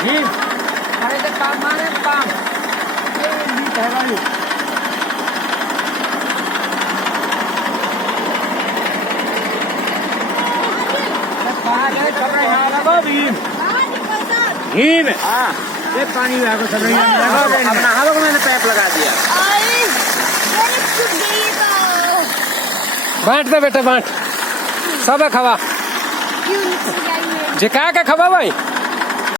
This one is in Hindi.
भीम अरे तो काम मारे काम ये बीच है गाड़ी सब यहाँ लगो भीम भीम हाँ ये पानी में सब अपना हाथों को मैंने पैप लगा दिया बांट दे बेटे बांट सब है खवा जे का खवा भाई